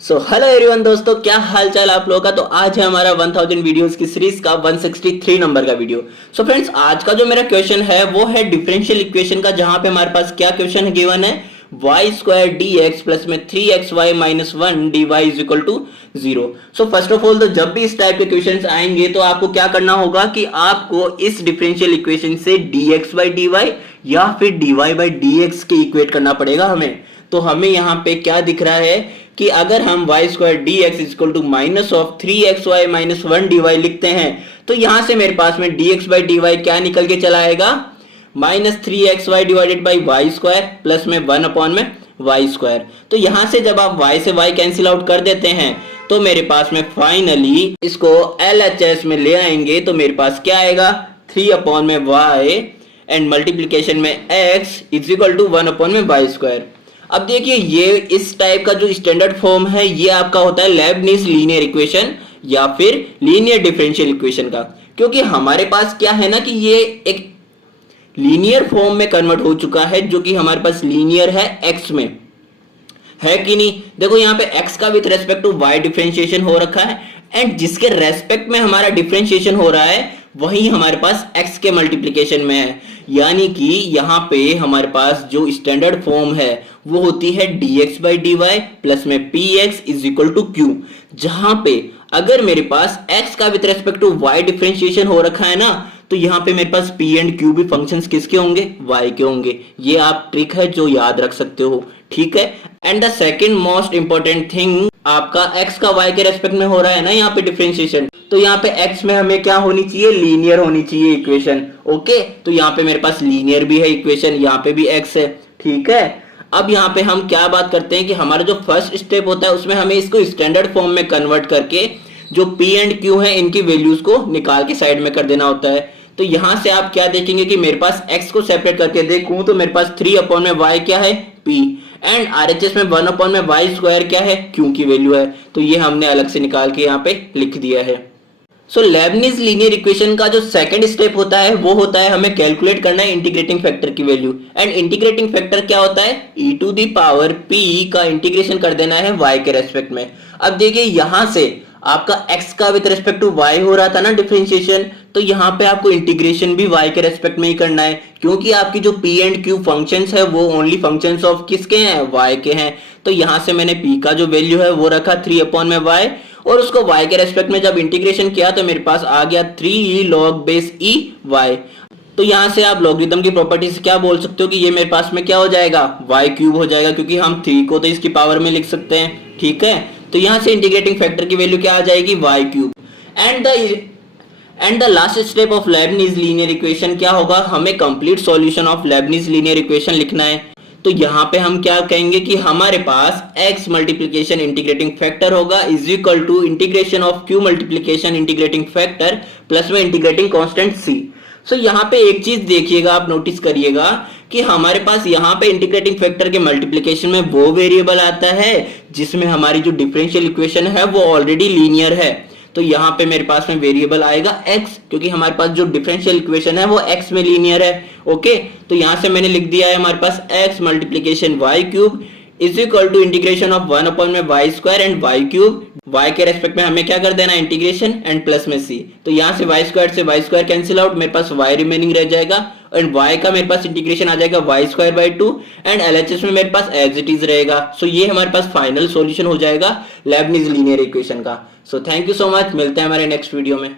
So hello everyone दोस्तों, क्या हाल चाल आप लोगों का। तो आज है हमारा 1000 वीडियोस की सीरीज का 163 नंबर का वीडियो। सो फ्रेंड्स, आज का जो मेरा क्वेश्चन है वो है डिफरेंशियल इक्वेशन का, जहां पे हमारे पास क्या क्वेश्चन गिवन है, Y square D x plus में 3xy minus 1 dy is equal to 0। So first of all, तो जब भी इस टाइप के क्वेश्चंस आएंगे तो आपको क्या करना होगा कि आपको इस डिफरेंशियल इक्वेशन से dx बाई dy या फिर dy बाई dx के इक्वेट करना पड़ेगा हमें। तो हमें यहाँ पे क्या दिख रहा है कि अगर हम Y square D x equal to minus of 3xy minus 1 dy लिखते हैं तो यहां से मेरे पास में dx बाई dy क्या निकल के चला आएगा, minus 3xy divided by Y square plus में 1 अपॉन में वाई स्क्वायर। तो यहां से जब आप y से y कैंसिल आउट कर देते हैं तो मेरे पास में फाइनली इसको LHS में ले आएंगे तो मेरे पास क्या आएगा, 3 अपॉन में y एंड मल्टीप्लीकेशन में x is equal to 1 upon में वाई स्क्वायर। अब देखिए, ये इस टाइप का जो स्टैंडर्ड फॉर्म है ये आपका होता है लेबनिज लीनियर इक्वेशन या फिर लीनियर डिफरेंशियल इक्वेशन का, क्योंकि हमारे पास क्या है ना कि ये एक लीनियर फॉर्म में कन्वर्ट हो चुका है, जो कि हमारे पास लीनियर है एक्स में, है कि नहीं। देखो यहाँ पे x का with respect to y differentiation हो रखा है एंड जिसके रेस्पेक्ट में हमारा डिफरेंशिएशन हो रहा है वही हमारे पास x के मल्टीप्लिकेशन में है। यानी कि यहाँ पे हमारे पास जो स्टैंडर्ड फॉर्म है वो होती है dx बाई dy प्लस में px is equal to q, जहां पे अगर मेरे पास x का with respect to y differentiation हो रखा है ना तो यहाँ पे मेरे पास p एंड q भी फंक्शंस किसके होंगे, y के होंगे। ये आप ट्रिक है जो याद रख सकते हो, ठीक है। And the second most important thing, आपका x का y के रेस्पेक्ट में हो रहा है ना यहाँ पे डिफरेंशिएशन, तो यहाँ पे x में हमें क्या होनी चाहिए, लीनियर होनी चाहिए इक्वेशन। ओके, तो यहाँ पे मेरे पास लीनियर भी है इक्वेशन, यहाँ पे भी x है, ठीक है। अब यहाँ पे हम क्या बात करते हैं कि हमारा जो फर्स्ट स्टेप होता है उसमें हमें इसको स्टैंडर्ड फॉर्म में कन्वर्ट करके जो p एंड q है इनकी वैल्यूज को निकाल के साइड में कर देना होता है। तो यहां से आप क्या देखेंगे कि मेरे पास x को सेपरेट करके देखूं तो मेरे पास 3 अपॉन में y क्या है, p, एंड RHS में 1 अपॉन में वाई स्क्वायर क्या है, q की वैल्यू है। तो ये हमने अलग से निकाल के यहाँ पे लिख दिया है। सो लेबनिज लीनियर इक्वेशन का जो सेकंड स्टेप होता है वो होता है हमें कैलकुलेट करना है इंटीग्रेटिंग फैक्टर की वैल्यू। एंड इंटीग्रेटिंग फैक्टर क्या होता है, e to the power p का इंटीग्रेशन कर देना है y के रेस्पेक्ट में। अब देखिए यहां से आपका x का विद रेस्पेक्ट टू y हो रहा था ना डिफरेंशिएशन, तो यहाँ पे आपको इंटीग्रेशन भी y के रेस्पेक्ट में ही करना है, क्योंकि आपकी जो p एंड q फंक्शंस है वो ओनली फंक्शंस ऑफ किसके हैं, y के हैं। तो यहाँ से मैंने p का जो वैल्यू है वो रखा 3 अपॉन में y और उसको y के रेस्पेक्ट में जब इंटीग्रेशन किया तो मेरे पास आ गया 3 log बेस e y। तो यहां से आप लॉगरिथम की प्रॉपर्टी से क्या बोल सकते हो कि ये मेरे पास में क्या हो जाएगा, y क्यूब हो जाएगा, क्योंकि हम 3 को तो इसकी पावर में लिख सकते हैं, ठीक है। तो यहां से इंटीग्रेटिंग फैक्टर की वैल्यू क्या आ जाएगी, y cube. And the last step of Lebanese linear equation क्या होगा, हमें complete solution of Lebanese linear equation लिखना है। तो यहाँ पे हम क्या कहेंगे कि हमारे पास x मल्टीप्लिकेशन इंटीग्रेटिंग फैक्टर होगा is equal to integration of q multiplication integrating factor plus में इंटीग्रेटिंग कांस्टेंट c। सो यहाँ पे एक चीज देखिएगा, आप नोटिस करिएगा कि हमारे पास यहाँ पे इंटीग्रेटिंग फैक्टर के मल्टीप्लिकेशन में वो वेरिएबल आता है जिसमें हमारी जो डिफरेंशियल इक्वेशन है वो ऑलरेडी लीनियर है। तो यहाँ पे मेरे पास में वेरिएबल आएगा x, क्योंकि हमारे पास जो डिफरेंशियल इक्वेशन है वो x में लीनियर है। ओके, तो यहाँ से मैंने लिख दिया है हमारे पास x multiplication y cube is equal to integration of 1 upon में y square and y cube, y के रेस्पेक्ट में हमें क्या कर देना है, इंटीग्रेशन एंड प्लस में c। तो यहाँ से y स्क्वायर से y स्क्वायर कैंसिल आउट, मेरे पास y रिमेनिंग रह जाएगा एंड y का मेरे पास इंटीग्रेशन आ जाएगा y square by 2 and LHS में मेरे पास एज इट इज रहेगा। सो ये हमारे पास फाइनल सॉल्यूशन हो जाएगा लेबनिज लीनियर इक्वेशन का। So thank you so much, मिलते हैं हमारे नेक्स्ट वीडियो में।